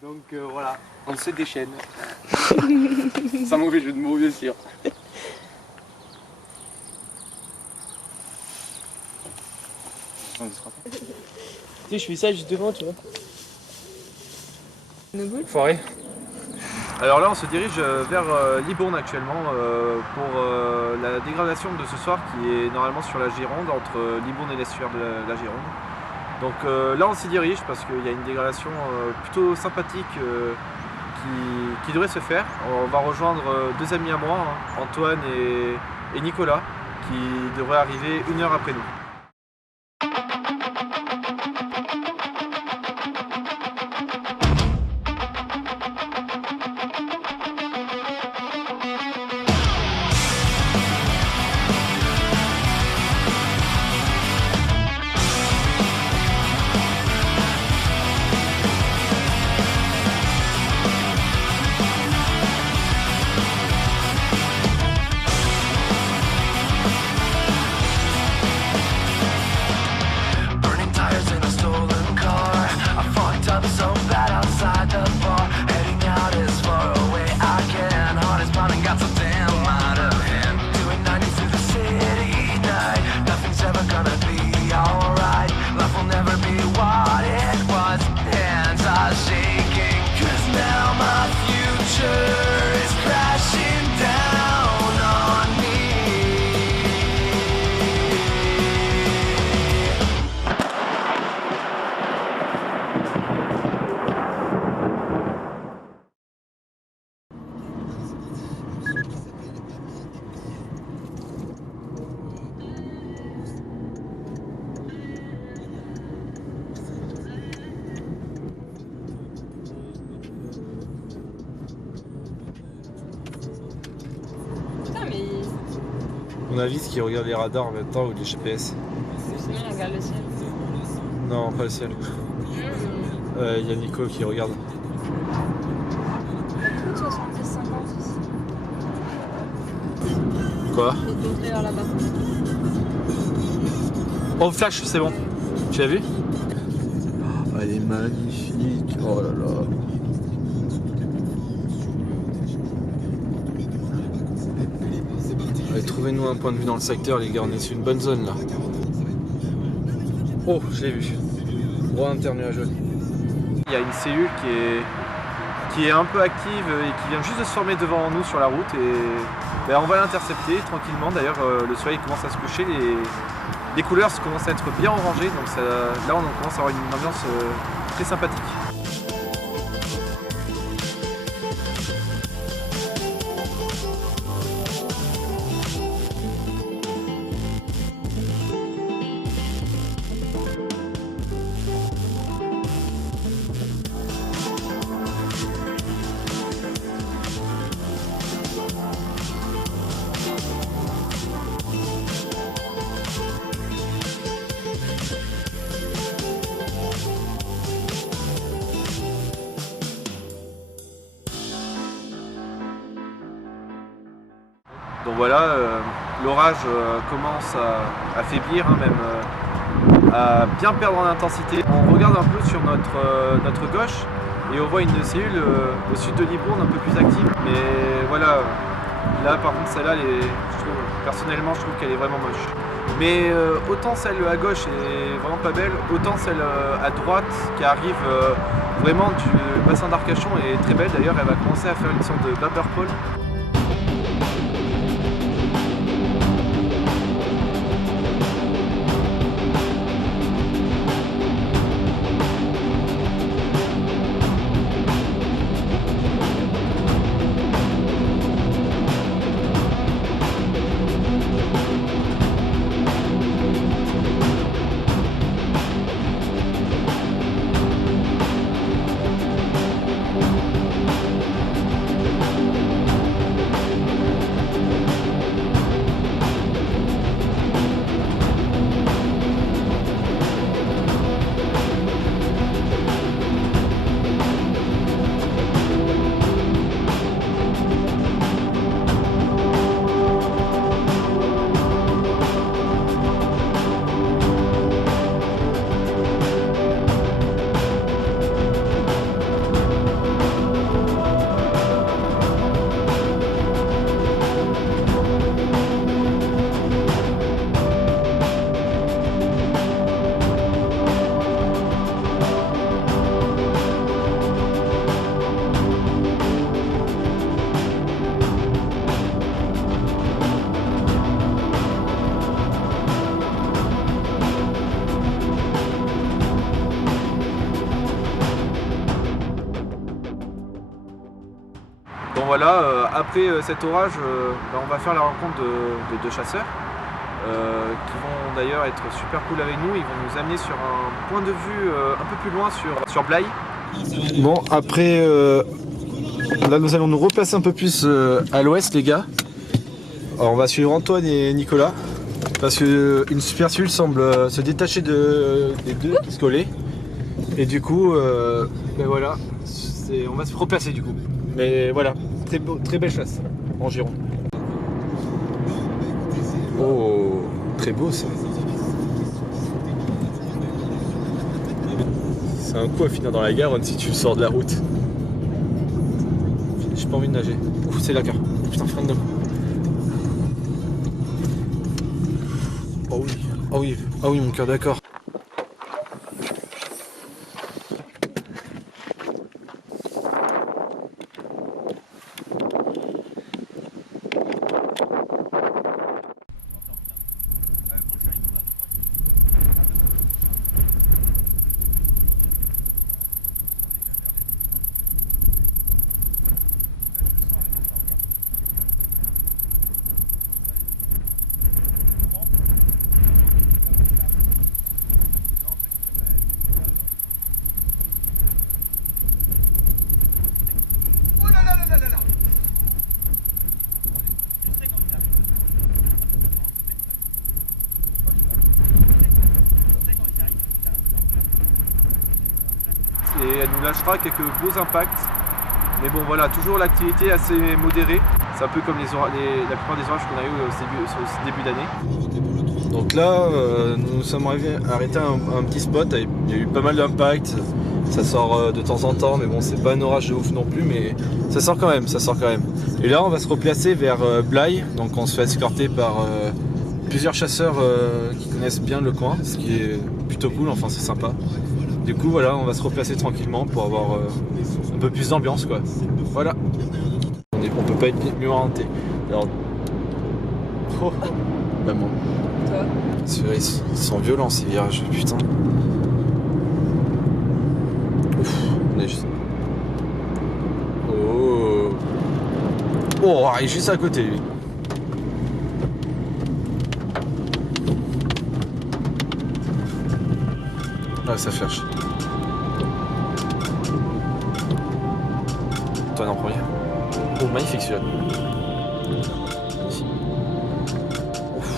Donc voilà, on se déchaîne. Sans mauvais jeu de mots, bien sûr. Tu sais, je fais ça juste devant, tu vois. Foiré. Alors là, on se dirige vers Libourne actuellement pour la dégradation de ce soir qui est normalement sur la Gironde, entre Libourne et l'estuaire de la Gironde. Donc là, on s'y dirige parce qu'il y a une dégradation plutôt sympathique qui devrait se faire. On va rejoindre deux amis à moi, hein, Antoine et Nicolas, qui devraient arriver 1 heure après nous. À mon avis, ce qui regarde les radars en même temps ou les GPS. Sinon, on regarde le ciel. Non, pas le ciel. Il y a Nico qui regarde. Plus de 70-50 ici. Quoi? Je vais te montrer vers là-bas. Oh, flash, c'est bon. Tu l'as vu? Oh, elle est magnifique. Oh là là. Allez, trouvez-nous un point de vue dans le secteur, les gars. On est sur une bonne zone là. Oh, je l'ai vu. Gros internuageux. Il y a une cellule qui est un peu active et qui vient juste de se former devant nous sur la route et on va l'intercepter tranquillement. D'ailleurs le soleil commence à se coucher, les couleurs commencent à être bien orangées, donc là on commence à avoir une ambiance très sympathique. Donc voilà, l'orage commence à faiblir, hein, même à bien perdre en intensité. On regarde un peu sur notre gauche et on voit une cellule au sud de Libourne un peu plus active. Mais voilà, là par contre celle-là, personnellement je trouve qu'elle est vraiment moche. Mais autant celle à gauche est vraiment pas belle, autant celle à droite qui arrive vraiment du bassin d'Arcachon est très belle. D'ailleurs elle va commencer à faire une sorte de vapeur pôle. voilà, après cet orage, on va faire la rencontre de deux chasseurs qui vont d'ailleurs être super cool avec nous. Ils vont nous amener sur un point de vue un peu plus loin sur Blaye. Bon, après, là nous allons nous replacer un peu plus à l'ouest, les gars. Alors, on va suivre Antoine et Nicolas parce qu'une super cellule semble se détacher des deux qui se collaient. Et du coup, ben voilà, on va se replacer du coup. Mais voilà, très belle chasse en Gironde. Oh, très beau ça. C'est un coup à finir dans la Garonne si tu sors de la route. J'ai pas envie de nager. Ouf, c'est la carte. Putain, freine d'un coup. Oh oui, oh oui, oh oui, mon cœur, d'accord. Et elle nous lâchera quelques beaux impacts. Mais bon voilà, toujours l'activité assez modérée. C'est un peu comme la plupart des orages qu'on a eu sur ce début d'année. Donc là, nous sommes arrêtés à un petit spot. Il y a eu pas mal d'impacts. Ça sort de temps en temps, mais bon, c'est pas un orage de ouf non plus, mais ça sort quand même, Et là, on va se replacer vers Blaye. Donc on se fait escorter par plusieurs chasseurs qui connaissent bien le coin, ce qui est plutôt cool, enfin c'est sympa. Du coup voilà, on va se replacer tranquillement pour avoir un peu plus d'ambiance quoi. Voilà. On peut pas être mieux orienté. Alors. Oh, maman. Toi? C'est vrai, ils sont violents ces virages, putain. Ouf, on est juste. Oh. Oh, il est juste à côté lui. Ah, ça cherche. Toi en premier. Oh, magnifique celui-là. Ici. Ouf.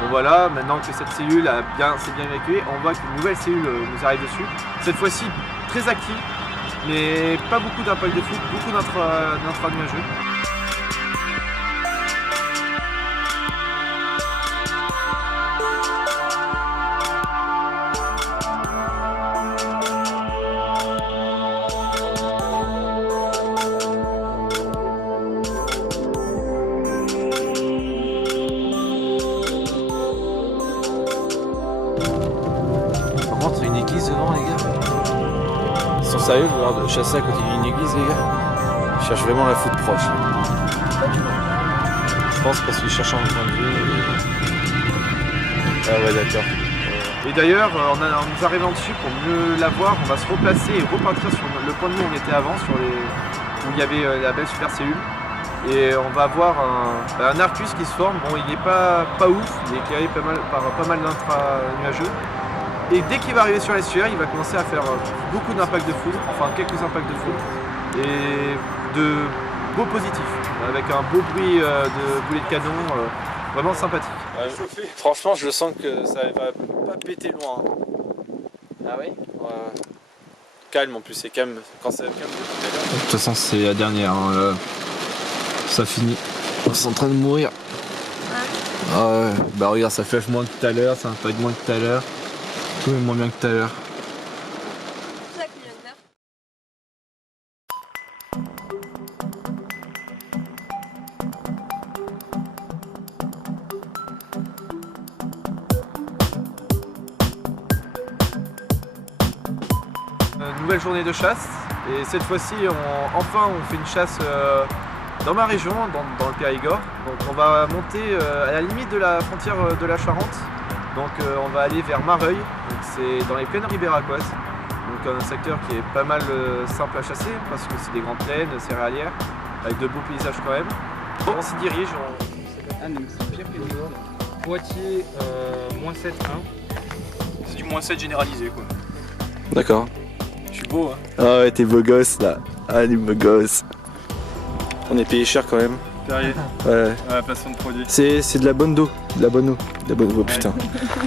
Bon voilà, maintenant que cette cellule s'est bien évacuée, on voit qu'une nouvelle cellule nous arrive dessus. Cette fois-ci très active, mais pas beaucoup d'impact de foot, beaucoup d'intra-nuageux. Par contre, il y a une église devant, les gars. Ils sont sérieux de vouloir chasser à côté d'une église, les gars? Ils cherchent vraiment la foudre proche. Je pense parce qu'ils cherchent un point de vue. Ah ouais, d'accord. Et d'ailleurs, en nous arrivant dessus, pour mieux la voir, on va se replacer et repartir sur le point de vue où on était avant, où il y avait la belle super cellule. Et on va voir un arcus qui se forme. Bon, il n'est pas ouf, il est éclairé par pas mal d'intra-nuageux. Et dès qu'il va arriver sur l'estuaire, il va commencer à faire beaucoup d'impacts de foudre, enfin quelques impacts de foudre, et de beaux positifs, avec un beau bruit de boulet de canon, vraiment sympathique. Franchement, je sens que ça va pas péter loin. Ah ouais? Ouais. Calme en plus, c'est calme quand c'est calme. De toute façon, c'est la dernière. Hein. Ça finit. On est en train de mourir. Ouais. Ah ouais. Bah regarde, ça flèche moins que tout à l'heure, ça impact moins que tout à l'heure. Tout est moins bien que tout à l'heure. C'est ça qui vient de faire. Nouvelle journée de chasse, et cette fois-ci, enfin, on fait une chasse dans ma région, dans le Périgord. Donc on va monter à la limite de la frontière de la Charente. Donc on va aller vers Mareuil, c'est dans les plaines ribéracoises. Donc un secteur qui est pas mal simple à chasser parce que c'est des grandes plaines céréalières avec de beaux paysages quand même. On s'y dirige. C'est pire que les autres. Poitiers, moins 7, 1. C'est du moins 7 généralisé quoi. D'accord. Je suis beau hein. Ah ouais, t'es beau gosse là. Ah, les beaux gosses. On est payé cher quand même. Perrier. Ouais. Ouais, placement de produit. C'est de la bonne eau. De la bonne eau. De la bonne eau, putain.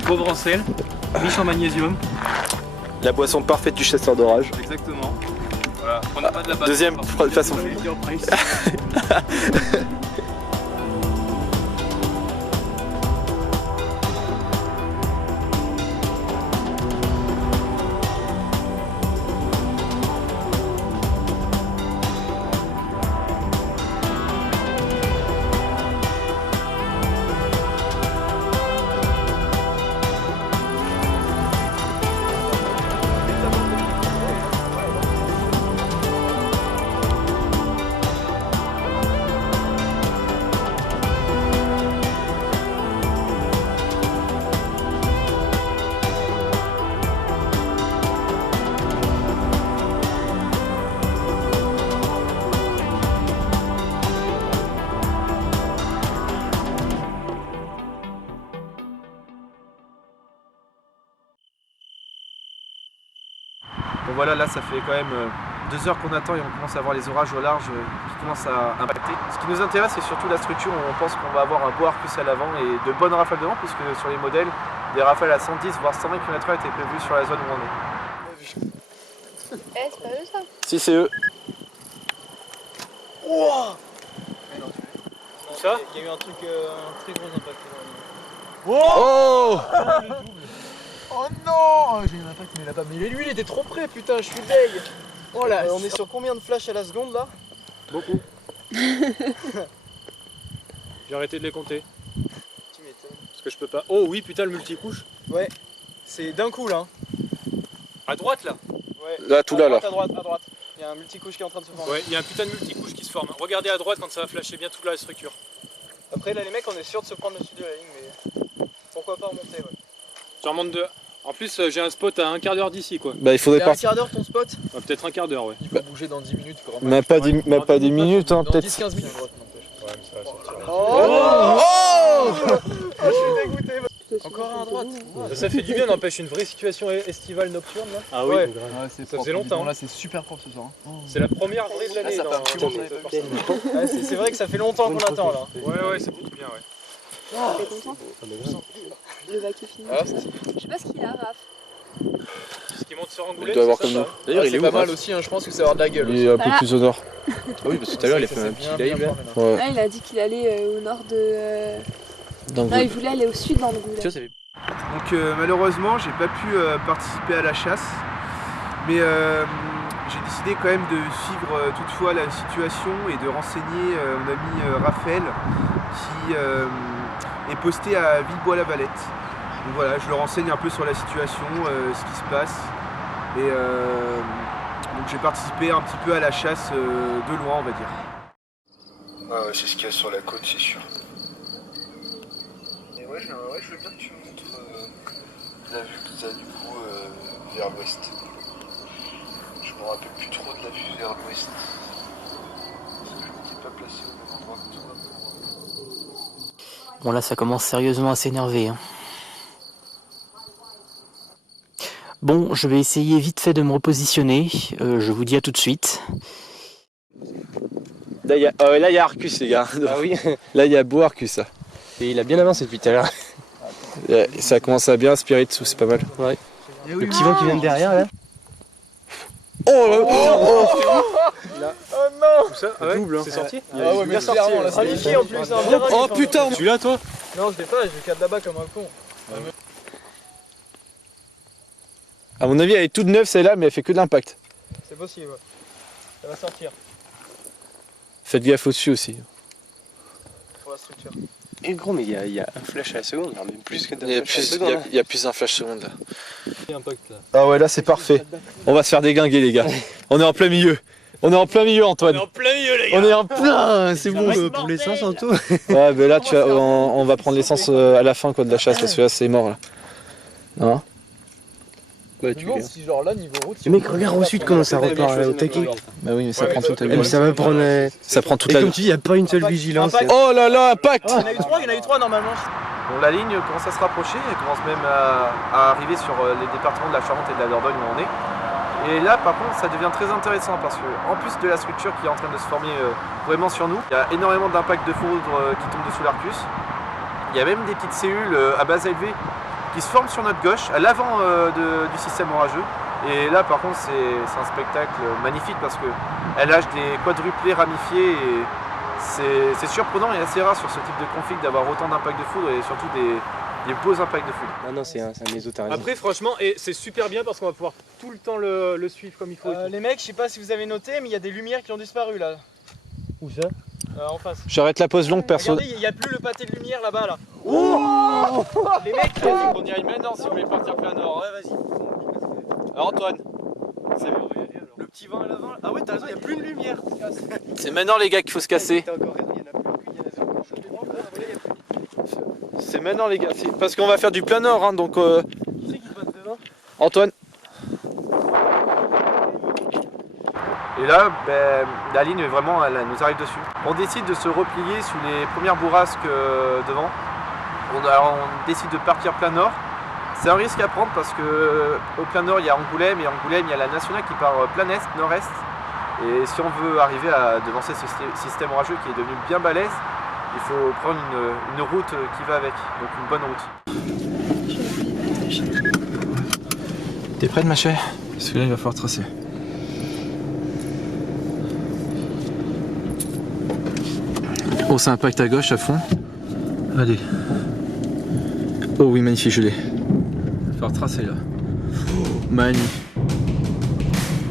Pauvre en sel, riche en magnésium. La boisson parfaite du chasseur d'orage. Exactement. Voilà. Prenez pas de la base. Deuxième façon. Bon voilà, là ça fait quand même 2 heures qu'on attend et on commence à voir les orages au large qui commencent à impacter. Ce qui nous intéresse c'est surtout la structure où on pense qu'on va avoir un beau Arcus à l'avant et de bonnes rafales devant puisque sur les modèles, des rafales à 110 voire 120 km/h étaient prévues sur la zone où on est. Eh, c'est pas eux ça. Si, c'est eux. Ça Il y a eu un truc, un très gros impact. Oh Oh non, j'ai eu un impact mais là-bas. Mais lui il était trop près, putain, je suis deg. Oh là, on est sur combien de flashs à la seconde là? Beaucoup. J'ai arrêté de les compter. Tu m'étonnes. Parce que je peux pas. Oh oui, putain, le multicouche. Ouais, c'est d'un coup là. À droite là. Ouais. Là, tout là, là. À droite, à droite. Il y a un multicouche qui est en train de se former. Ouais, il y a un putain de multicouche qui se forme. Regardez à droite quand ça va flasher bien toute la structure. Après là les mecs on est sûr de se prendre le dessus de la ligne mais pourquoi pas remonter ouais. Tu remontes de. En plus, j'ai un spot à un quart d'heure d'ici quoi. Bah, il faudrait Il y a un partir. quart d'heure ton spot? Peut-être un quart d'heure, ouais. Il faut bouger dans 10 minutes. Même pas 10 minutes, hein, Dans peut-être. 10-15 minutes. Ouais, mais ça va sortir. Oh, je suis dégoûté. Encore un à droite. Ça fait du bien, n'empêche, une vraie situation estivale nocturne là. Ah Ouais. Ça faisait longtemps. Là c'est super propre ce soir. C'est la première vraie de l'année. ça dans- fait un petit dans moment. cette partie. C'est vrai que ça fait longtemps qu'on attend là. Ouais, c'est beaucoup bien, ouais. T'es content? Le bac est fini. Je sais pas ce qu'il a, Raph. Ce qui monte sur Angoulême. Il doit avoir c'est comme ça, nous. ça D'ailleurs, il est pas où, mal Raph? aussi, hein, je pense que ça va avoir de la gueule. Il est un peu Voilà. plus au nord. Ah oui, parce que tout à l'heure, il a fait un petit live là. Ouais. Ah, il a dit qu'il allait au nord de. Non, il voulait aller au sud d'Angoulême. Donc malheureusement j'ai pas pu participer à la chasse mais j'ai décidé quand même de suivre toutefois la situation et de renseigner mon ami Raphaël qui est posté à Villebois-la-Valette. Donc voilà, je le renseigne un peu sur la situation, ce qui se passe et donc j'ai participé un petit peu à la chasse de loin on va dire. Ah ouais, c'est ce qu'il y a sur la côte, c'est sûr. Et ouais, je veux bien que tu me montres la vue que tu as du coup vers l'ouest. Je me rappelle plus trop de la vue vers l'ouest. Parce que je m'étais pas placé au même endroit que toi. Bon là ça commence sérieusement à s'énerver. Hein. Bon, je vais essayer vite fait de me repositionner. Je vous dis à tout de suite. Là, il y a Arcus, les gars. Ah oui. Là, il y a beau Arcus. Là. Et il a bien avancé depuis tout à l'heure. Ça commence à bien aspirer dessous, c'est pas mal. Ouais. Le petit vent qui vient de derrière là. Oh non. Tout ça, ah ouais, Double, hein. c'est sorti. Ah ouais, mais clairement, là, c'est ramifié en plus. Oh putain. Tu l'as toi? Non, je l'ai pas, je le cadre là-bas comme un con. À mon avis, elle est toute neuve celle-là, mais elle fait que de l'impact. C'est possible, ouais. Ça va sortir Faites gaffe au-dessus aussi. pour la structure. Et gros, mais il y a un flash à la seconde, alors même plus que d'un Il y a flash à la plus, seconde. il y a plus d'un flash seconde là. Impact là. Ah ouais, là c'est parfait. On va se faire déglinguer les gars. On est en plein milieu. On est en plein milieu, Antoine. On est en plein milieu, les gars. On est en plein, c'est bon. Pour l'essence en tout. Ouais, mais là, on va prendre l'essence à la fin quoi, de la chasse parce que là, c'est mort là. Hein? Bah, Je me demande si genre là niveau route. Mais mec, regarde au sud comment ça repart au taquet. Bah oui, mais ça prend toute la Mais ça va prendre. Ça prend toute Et la. comme tu dis, il n'y a pas une seule vigilance. Oh là là, impact! Il y en a eu 3 normalement. Bon, la ligne commence à se rapprocher, elle commence même à arriver sur les départements de la Charente et de la Dordogne où on est. Et là par contre ça devient très intéressant parce que en plus de la structure qui est en train de se former vraiment sur nous, il y a énormément d'impacts de foudre qui tombent dessous l'Arcus. Il y a même des petites cellules à base élevée qui se forment sur notre gauche, à l'avant du système orageux. Et là par contre c'est un spectacle magnifique parce qu'elle lâche des quadruplés ramifiés et c'est surprenant et assez rare sur ce type de config d'avoir autant d'impacts de foudre et surtout des beaux impacts de foudre. Non, non, c'est un méso, t'as raison. Après, franchement, et c'est super bien parce qu'on va pouvoir tout le temps le suivre comme il faut. Les mecs, je sais pas si vous avez noté, mais il y a des lumières qui ont disparu là. Où ça? En face. J'arrête la pause longue perso. Regardez, il n'y a plus le pâté de lumière là-bas là. Les mecs, On y aille maintenant si vous voulez partir plein nord. Ouais, vas-y. Alors Antoine, Le petit vin à l'avant. Ah ouais, t'as raison, il n'y a plus de lumière. c'est maintenant les gars qu'il faut se casser. T'as encore raison, il n'y en a plus aucune, il y en a zéro. Je te demande, il y a plus. C'est maintenant les gars, parce qu'on va faire du plein nord hein, donc Qui c'est qui passe devant? Antoine. Et là, ben, la ligne vraiment elle nous arrive dessus. On décide de se replier sous les premières bourrasques devant. On décide de partir plein nord. C'est un risque à prendre parce que au plein nord il y a Angoulême et Angoulême il y a la nationale qui part plein est, nord-est. Et si on veut arriver à devancer ce système orageux qui est devenu bien balèze, il faut prendre une route qui va avec, donc une bonne route. T'es prête ma chère? Parce que là il va falloir tracer. Oh ça impacte à gauche à fond. Allez. Oh oui magnifique je l'ai. Il va falloir tracer là. Oh, magnifique.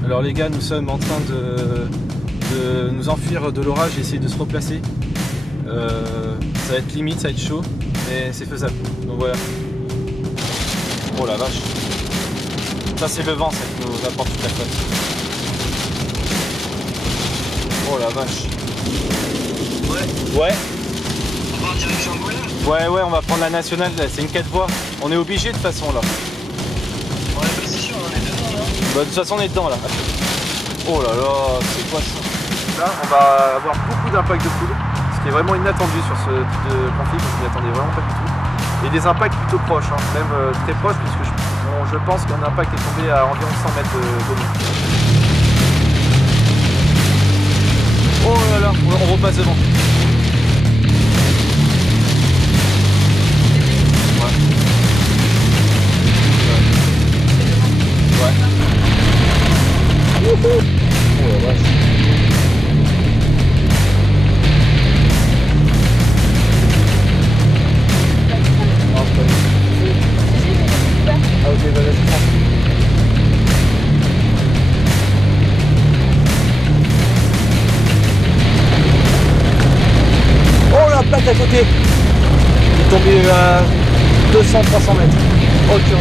Alors les gars nous sommes en train de nous enfuir de l'orage et essayer de se replacer. Ça va être limite, ça va être chaud, mais c'est faisable. Donc voilà. Oh la vache. Ça c'est le vent ça qui nous apporte toute la flotte. Oh la vache. Ouais. On va en direction Angoulême? Ouais, on va prendre la nationale, c'est une 4 voies. On est obligé de toute façon là. Ouais, bah c'est sûr, on est dedans là. Bah, de toute façon on est dedans là. Oh là là, c'est quoi ça? Là on va avoir beaucoup d'impacts de foudre, ce qui est vraiment inattendu sur ce type de conflit, je m'y attendais vraiment pas du tout. Et des impacts plutôt proches, hein, même très proches, puisque je pense qu'un impact est tombé à environ 100 mètres de nous. Oh là là, on repasse devant. Oh la plaque à côté! Il est tombé à 200-300 mètres. Oh tiens.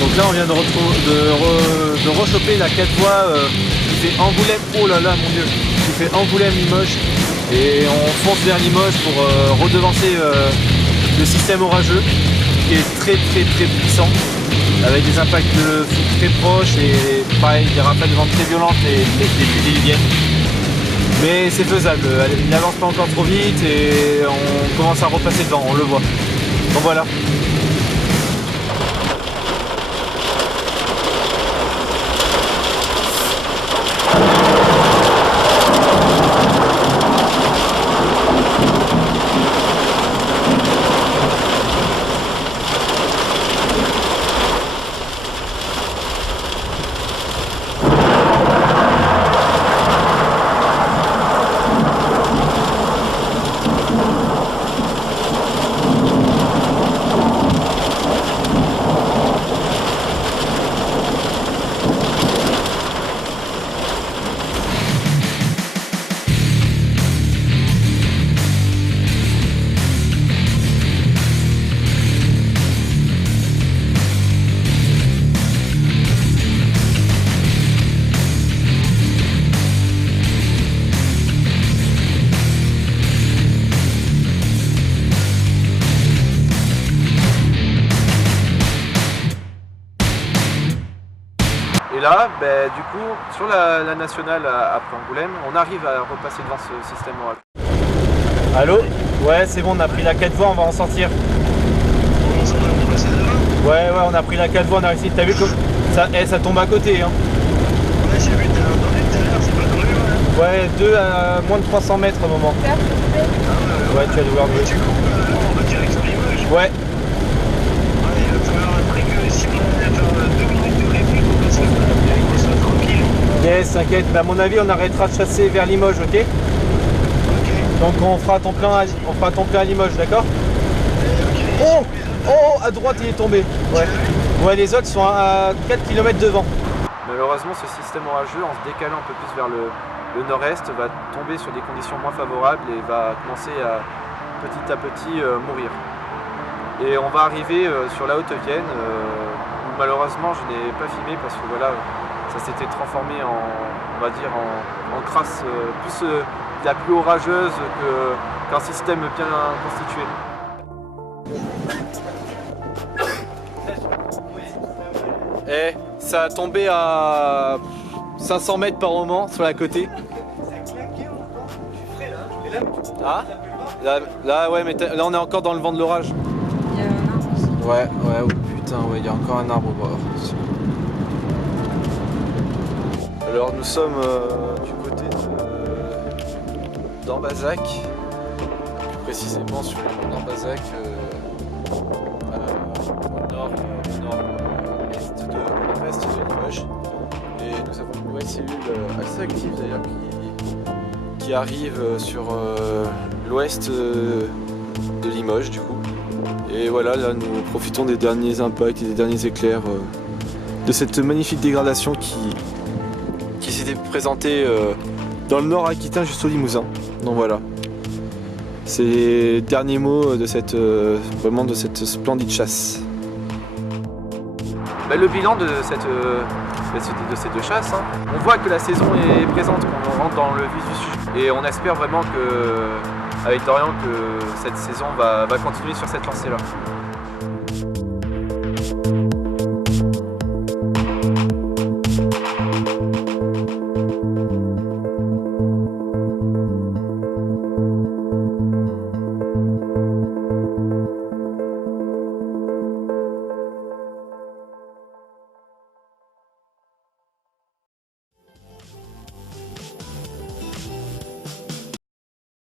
Donc là on vient de rechoper la 4 voies qui fait Angoulême, oh là là mon dieu, qui fait Angoulême-Limoges et on fonce vers Limoges pour redevancer le système orageux qui est très puissant avec des impacts de foudre très proches et pareil des rafales de vent très violentes et des pluies diluviennes. Mais c'est faisable, il n'avance pas encore trop vite et on commence à repasser devant, on le voit. Donc voilà. Et là, du coup, sur la nationale après Angoulême, on arrive à repasser devant ce système orageux. Allô? Ouais, c'est bon, on a pris la 4 voies, on va en sortir. Ouais, on a pris la 4 voies, on a réussi. T'as vu comme ça tombe à côté, hein? Ouais, j'ai vu, t'as entendu tout à l'heure, c'est pas dans le hein. Ouais, 2 à moins de 300 mètres au moment. Ouais, tu vas devoir jouer. Du coup, on va direction Limoges. Ouais. Il va falloir après que si on va faire 2 minutes de répit pour qu'on soit tranquille. Yes, t'inquiète, mais à mon avis on arrêtera de chasser vers Limoges, ok? Donc on fera ton plein à Limoges, d'accord? Oh, à droite il est tombé. Ouais, les autres sont à 4 km devant. Malheureusement ce système orageux, en se décalant un peu plus vers le nord-est, va tomber sur des conditions moins favorables et va commencer à petit mourir. Et on va arriver sur la Haute-Vienne, où malheureusement je n'ai pas filmé parce que voilà, ça s'était transformé on va dire en crasse plus la plus orageuse qu'un système bien constitué. Et ça a tombé à 500 mètres par moment sur la côté. Ah là ouais, mais là on est encore dans le vent de l'orage. Il y a un arbre aussi. Ouais, oh putain, ouais, il y a encore un arbre au bord. Alors nous sommes du côté d'Ambazac, plus précisément sur le mont d'Ambazac, au nord-est de Limoges. Et nous avons une nouvelle cellule assez active d'ailleurs qui arrive sur l'ouest de Limoges du coup. Et voilà, là nous profitons des derniers impacts et des derniers éclairs de cette magnifique dégradation qui s'était présentée dans le nord aquitain jusqu'au Limousin. Donc voilà, c'est les derniers mots de cette splendide chasse. Le bilan de ces deux chasses, hein, on voit que la saison est présente quand on rentre dans le vif du sujet. Et on espère vraiment avec Dorian que cette saison va continuer sur cette lancée-là.